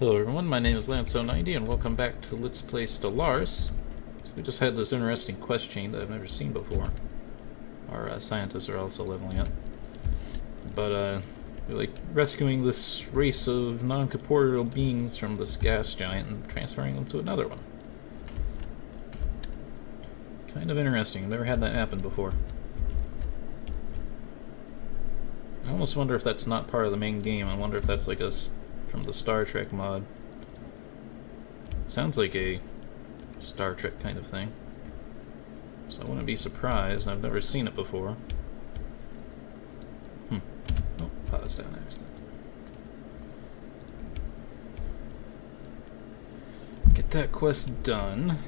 Hello everyone, my name is Lance090 and welcome back to Let's Play Stellaris. So we just had this interesting quest chain that I've never seen before. Our scientists are also leveling up. But we're like rescuing this race of non-corporeal beings from this gas giant and transferring them to another one. Kind of interesting, I've never had that happen before. I almost wonder if that's not part of the main game. I wonder if that's like from the Star Trek mod. Sounds like a Star Trek kind of thing. So I wouldn't be surprised. I've never seen it before. Oh, pause down accident. Get that quest done,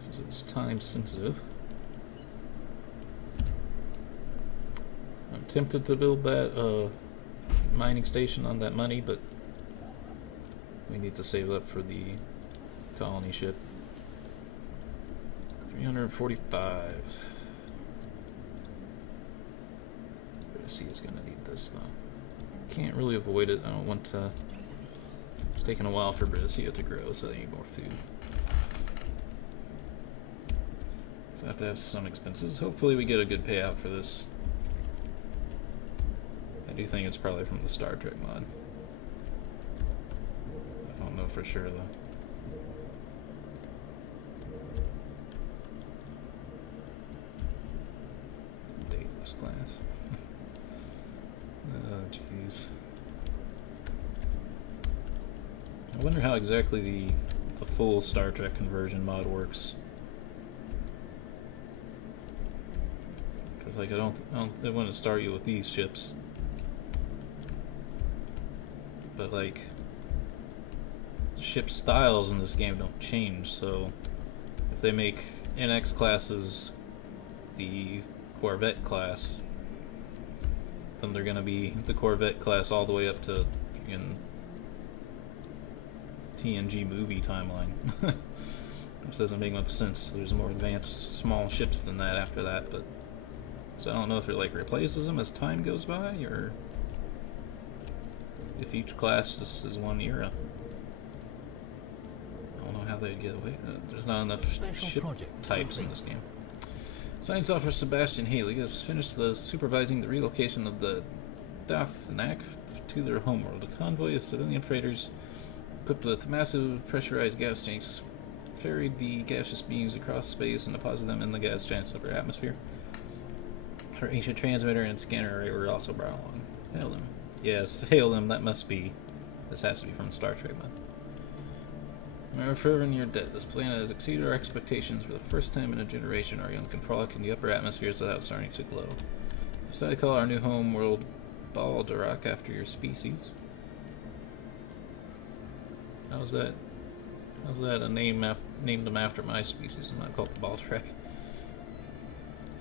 since it's time sensitive. I'm tempted to build that mining station on that money, but we need to save up for the colony ship. 345. British is gonna need this though. Can't really avoid it. I don't want to. It's taking a while for British to grow, so they need more food. So I have to have some expenses. Hopefully we get a good payout for this. I do think it's probably from the Star Trek mod. I don't know for sure though. Dateless class. Oh jeez. I wonder how exactly the full Star Trek conversion mod works. Because like I don't they want to start you with these ships. But like ship styles in this game don't change, so if they make NX classes the Corvette class, then they're gonna be the Corvette class all the way up to in TNG movie timeline. Which doesn't make much sense. There's more advanced small ships than that after that, but so I don't know if it like replaces them as time goes by or if each class just is one era. I don't know how they'd get away. There's not enough ship types in this game. Science Officer Sebastian Haley has finished supervising the relocation of the Dathnak to their homeworld. A convoy of civilian freighters equipped with massive pressurized gas tanks ferried the gaseous beings across space and deposited them in the gas giant's upper atmosphere. Her ancient transmitter and scanner array were also brought along. Hail them. Yes, hail them. That must be. This has to be from Star Trek mod. My referring you're dead. This planet has exceeded our expectations for the first time in a generation. Our young can frolic in the upper atmospheres without starting to glow. I decided to call our new home world Baldarak after your species. How's that? How's that a name named them after my species? I'm not called Baldarak.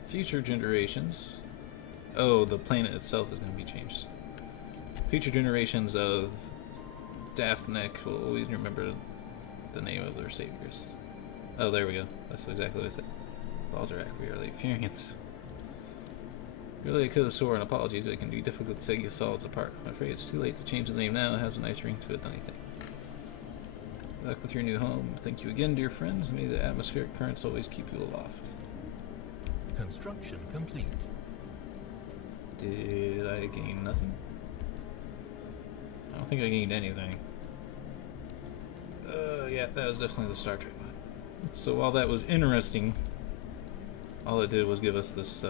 Future generations. Oh, the planet itself is going to be changed. Future generations of Dathnak will always remember the name of their saviors. Oh, there we go. That's exactly what I said. Baldarak, we are the Furians. Really, I could have sworn. Apologies, it can be difficult to take your solids apart. I'm afraid it's too late to change the name now. It has a nice ring to it, don't you think? Back with your new home. Thank you again, dear friends. May the atmospheric currents always keep you aloft. Construction complete. Did I gain nothing? I don't think I gained anything. Yeah, that was definitely the Star Trek one. So while that was interesting, all it did was give us this,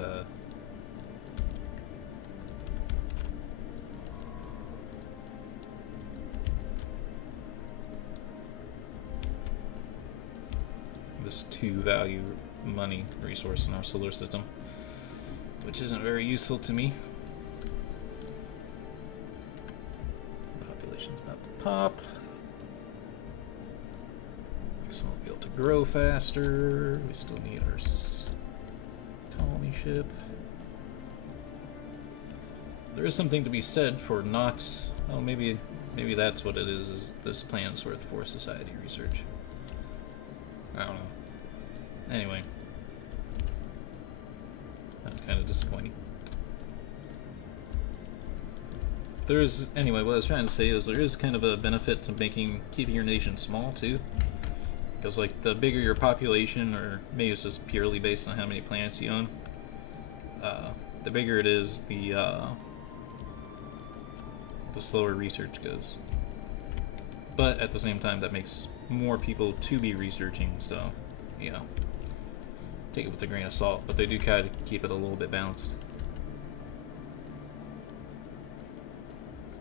this 2-value money resource in our solar system, which isn't very useful to me. Population's about to pop. So we'll be able to grow faster. We still need our colony ship. There is something to be said for not. Oh, maybe that's what it is this planet's worth for society research. I don't know. Anyway, that's kind of disappointing. There's anyway. What I was trying to say is there is kind of a benefit to keeping your nation small too, because like the bigger your population, or maybe it's just purely based on how many planets you own, the bigger it is, the slower research goes. But at the same time, that makes more people to be researching. So, you know, take it with a grain of salt. But they do kind of keep it a little bit balanced.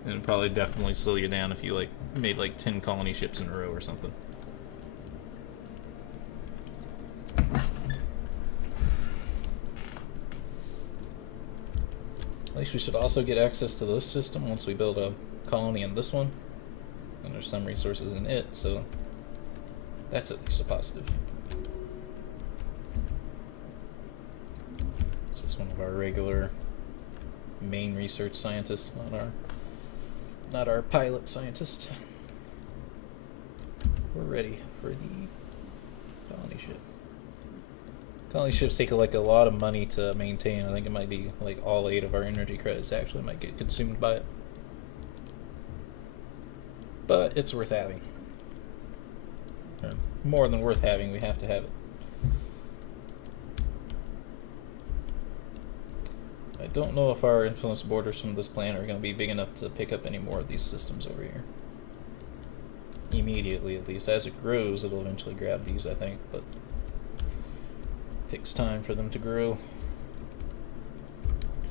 And it'd probably definitely slow you down if you like made like 10 colony ships in a row or something. At least we should also get access to this system once we build a colony in this one. And there's some resources in it, so that's at least a positive. This is one of our regular main research scientists, not our pilot scientist. We're ready for the colony ship. Colony ships take like a lot of money to maintain. I think it might be like all 8 of our energy credits actually might get consumed by it. But it's worth having. Or more than worth having, we have to have it. I don't know if our influence borders from this planet are going to be big enough to pick up any more of these systems over here. Immediately, at least. As it grows, it'll eventually grab these, I think, but it takes time for them to grow.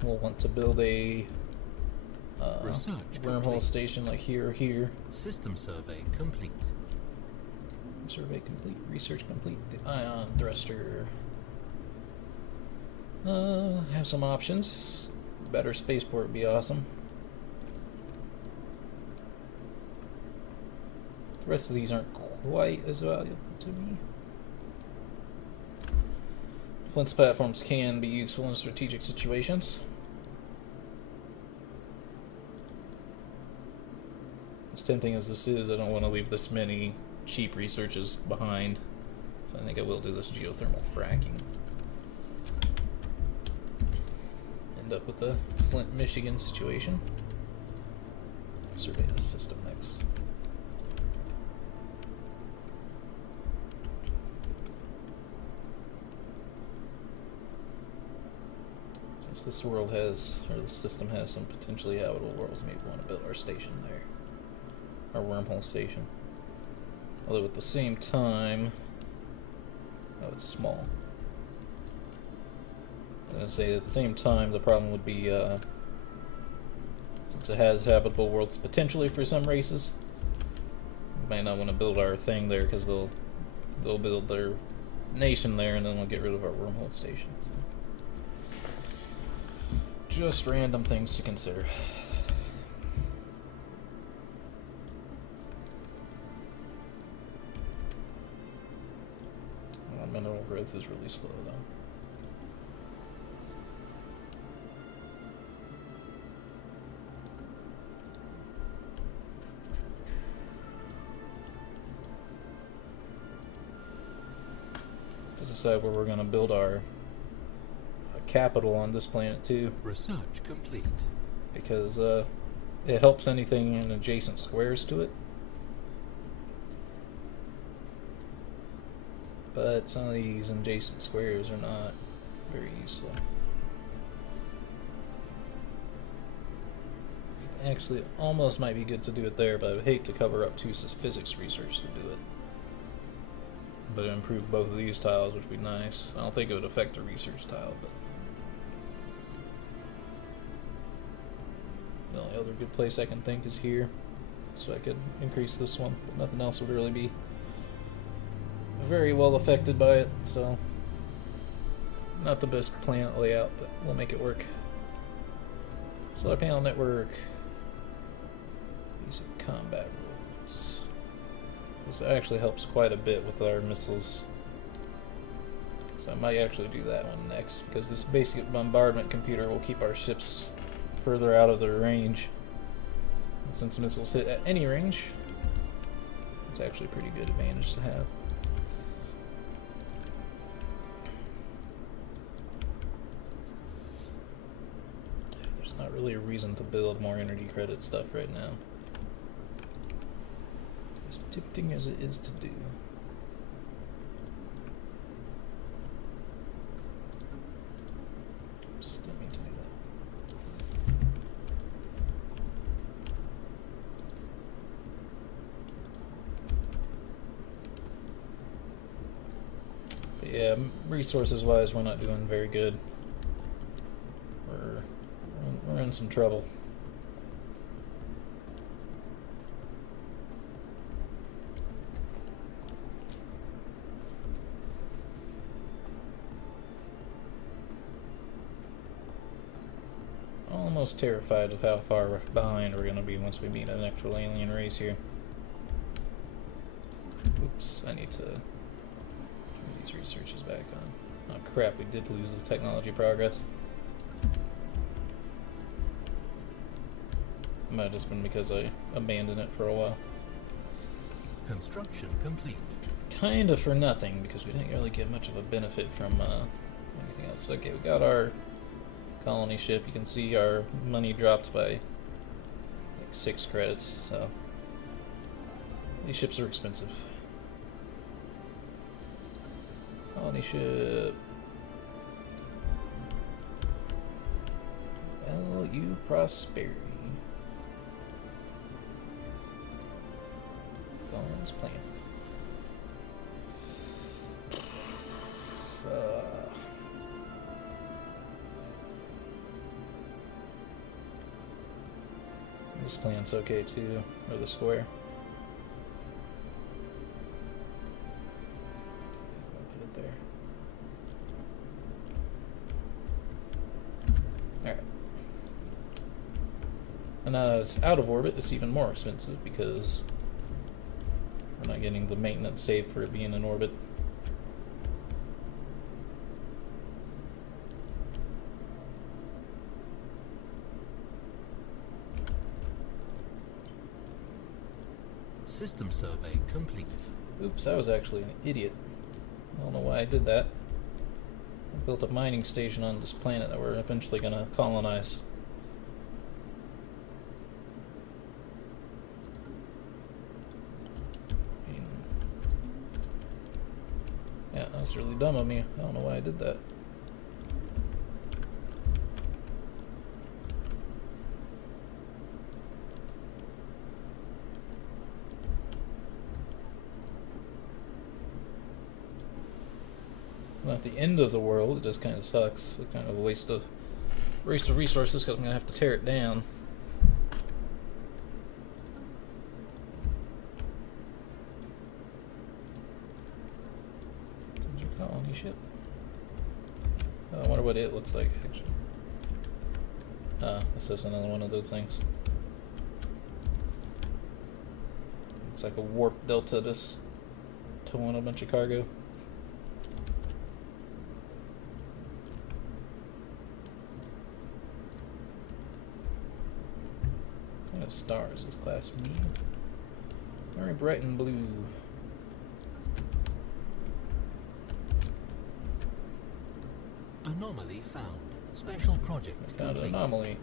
We'll want to build a wormhole complete. station like here or here. System survey complete. Survey complete. Research complete. The ion thruster. Have some options. Better spaceport would be awesome. The rest of these aren't quite as valuable to me. Flint's platforms can be useful in strategic situations. As tempting as this is, I don't want to leave this many cheap researches behind. So I think I will do this geothermal fracking. End up with the Flint, Michigan situation. Survey this system next. Since this world has, or this system has some potentially habitable worlds, maybe we want to build our station there. Our wormhole station. Although at the same time, oh, it's small. I was gonna say at the same time, the problem would be since it has habitable worlds potentially for some races, we might not want to build our thing there because they'll build their nation there, and then we'll get rid of our wormhole stations. Just random things to consider. Mineral growth is really slow though. To decide where we're going to build our capital on this planet too. Research complete. Because it helps anything in adjacent squares to it. But some of these adjacent squares are not very useful. Actually, almost might be good to do it there, but I would hate to cover up 2 physics research to do it. But improve both of these tiles, which would be nice. I don't think it would affect the research tile, but the only other good place I can think is here. So I could increase this one, but nothing else would really be very well affected by it, so not the best planet layout, but we'll make it work. Solar panel network. Basic combat rules. This actually helps quite a bit with our missiles. So I might actually do that one next, because this basic bombardment computer will keep our ships further out of their range. And since missiles hit at any range, it's actually a pretty good advantage to have. There's not really a reason to build more energy credit stuff right now. As tempting as it is to do. Oops, didn't mean to do that. But yeah, resources wise, we're not doing very good. We're in some trouble. Almost terrified of how far behind we're going to be once we meet an actual alien race here. Oops, I need to turn these researches back on. Oh crap, we did lose the technology progress. Might have just been because I abandoned it for a while. Construction complete. Kinda for nothing, because we didn't really get much of a benefit from anything else. Okay, we got our colony ship. You can see our money dropped by like 6 credits, so these ships are expensive. Colony ship. LU Prosperity. Going as planned. This plan's okay too, or the square. I'll put it there. Alright. And it's out of orbit, it's even more expensive because we're not getting the maintenance save for it being in orbit. System survey complete. Oops, I was actually an idiot. I don't know why I did that. I built a mining station on this planet that we're eventually going to colonize. Yeah, that's really dumb of me. I don't know why I did that. Not the end of the world, it just kind of sucks. It's kind of a waste of resources because I'm going to have to tear it down. Did you colony ship? Oh, I wonder what it looks like, actually. It's just another one of those things. It's like a warp delta just towing a bunch of cargo. What stars is class B? Very bright and blue. Anomaly found. Special project Found an complete. anomaly.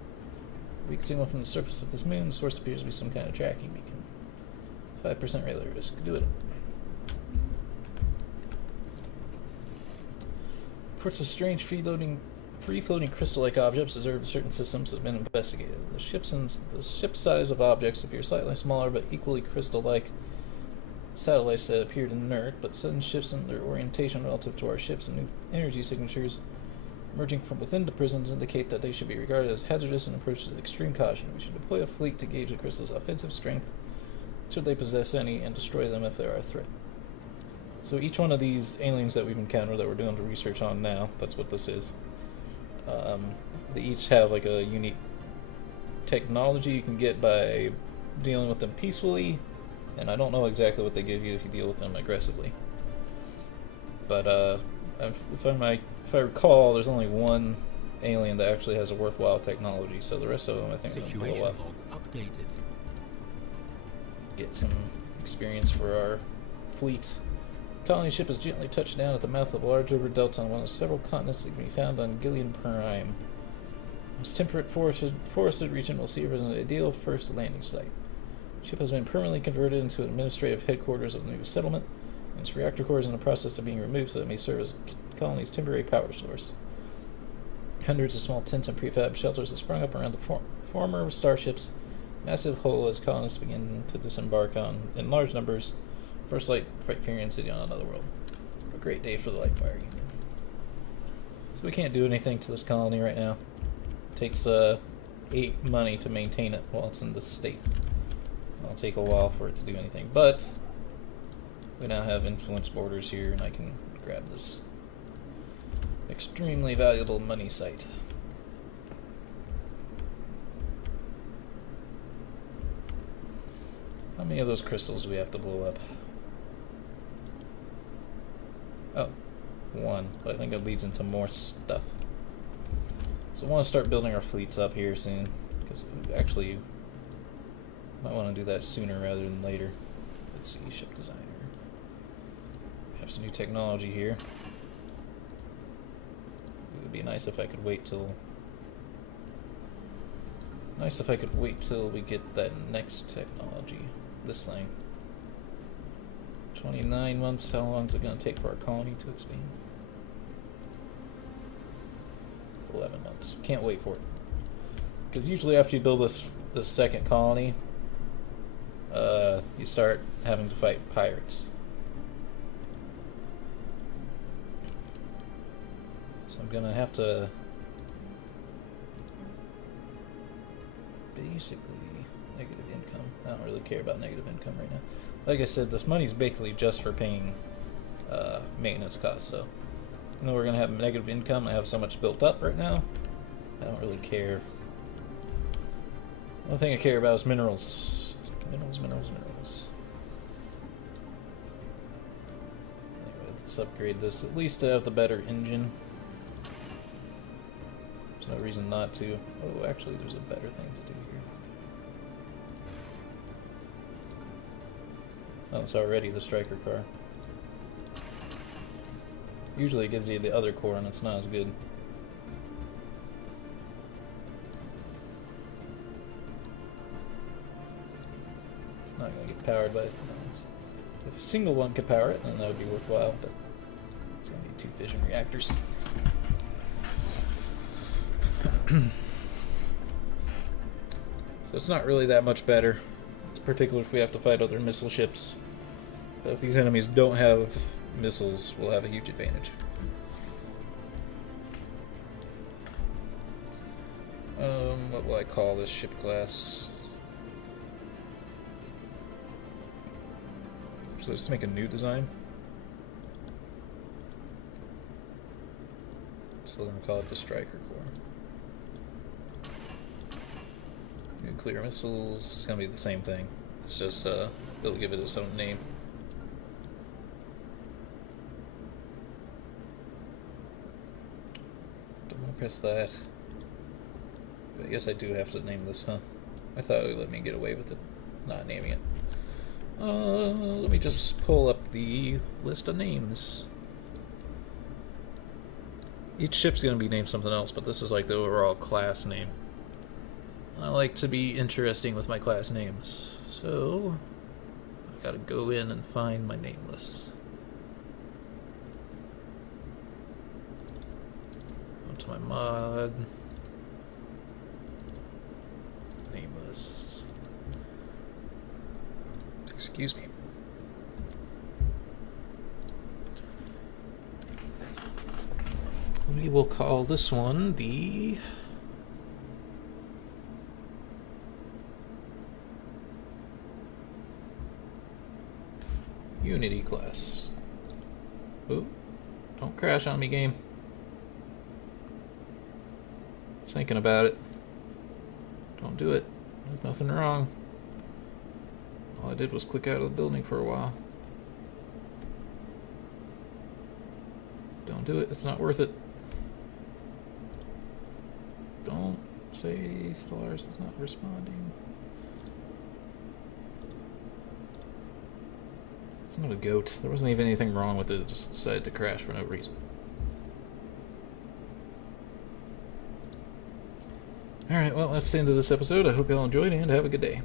Weak signal from the surface of this moon. The source appears to be some kind of tracking beacon. 5% radar risk. Do it. Reports of strange free-floating crystal-like objects observed in certain systems have been investigated. The ship size of objects appear slightly smaller but equally crystal-like. Satellites that appeared inert, but sudden shifts in their orientation relative to our ships and new energy signatures emerging from within the prisms indicate that they should be regarded as hazardous and approached with extreme caution. We should deploy a fleet to gauge the crystals' offensive strength, should they possess any, and destroy them if they are a threat. So each one of these aliens that we've encountered that we're doing the research on now, that's what this is. They each have like a unique technology you can get by dealing with them peacefully, and I don't know exactly what they give you if you deal with them aggressively. But if I recall, there's only one alien that actually has a worthwhile technology, so the rest of them I think are going to Situation blow up. log updated. Get some experience for our fleet. Colony ship has gently touched down at the mouth of a large river delta on one of several continents that can be found on Gillian Prime. This temperate forested region will serve as an ideal first landing site. The ship has been permanently converted into an administrative headquarters of the new settlement, and its reactor core is in the process of being removed so that it may serve as the colony's temporary power source. Hundreds of small tents and prefab shelters have sprung up around the former starship's massive hull as colonists begin to disembark on, in large numbers, first Lightfire city on another world. A great day for the Lightfire Union. So we can't do anything to this colony right now. It takes 8 money to maintain it while it's in this state. It'll take a while for it to do anything, but we now have influence borders here, and I can grab this extremely valuable money site. How many of those crystals do we have to blow up? Oh, 1. But I think it leads into more stuff. So I want to start building our fleets up here soon, because actually might want to do that sooner rather than later. Let's see, ship designer. We have some new technology here. It would be nice if I could wait till... we get that next technology. This thing. 29 months, how long is it going to take for our colony to expand? 11 months. Can't wait for it. Because usually after you build this second colony, you start having to fight pirates. So I'm gonna have to basically negative income. I don't really care about negative income right now. Like I said, this money's basically just for paying maintenance costs. So I know we're gonna have negative income. I have so much built up right now. I don't really care. The only thing I care about is minerals. Minerals. Anyway, let's upgrade this at least to have the better engine. There's no reason not to. Oh, actually, there's a better thing to do here. Oh, it's already the striker car. Usually it gives you the other core and it's not as good. Not going to get powered by it. If a single one could power it, then that would be worthwhile, but it's going to need 2 fission reactors. So it's not really that much better. It's particular if we have to fight other missile ships. But if these enemies don't have missiles, we'll have a huge advantage. What will I call this ship class? So let's make a new design. So I'm going to call it the Striker Core. Nuclear missiles, it's going to be the same thing. It's just, they'll give it its own name. Don't want to press that. But I guess I do have to name this, huh? I thought it would let me get away with it, not naming it. Let me just pull up the list of names. Each ship's going to be named something else, but this is like the overall class name. I like to be interesting with my class names, so I gotta go in and find my name list. Go to my mod. Name list. Excuse me. We will call this one the Unity class. Oh, don't crash on me, game. Thinking about it. Don't do it. There's nothing wrong. All I did was click out of the building for a while. Don't do it. It's not worth it. Don't say Stellaris is not responding. It's not a goat. There wasn't even anything wrong with it. It just decided to crash for no reason. Alright, well, that's the end of this episode. I hope you all enjoyed and have a good day.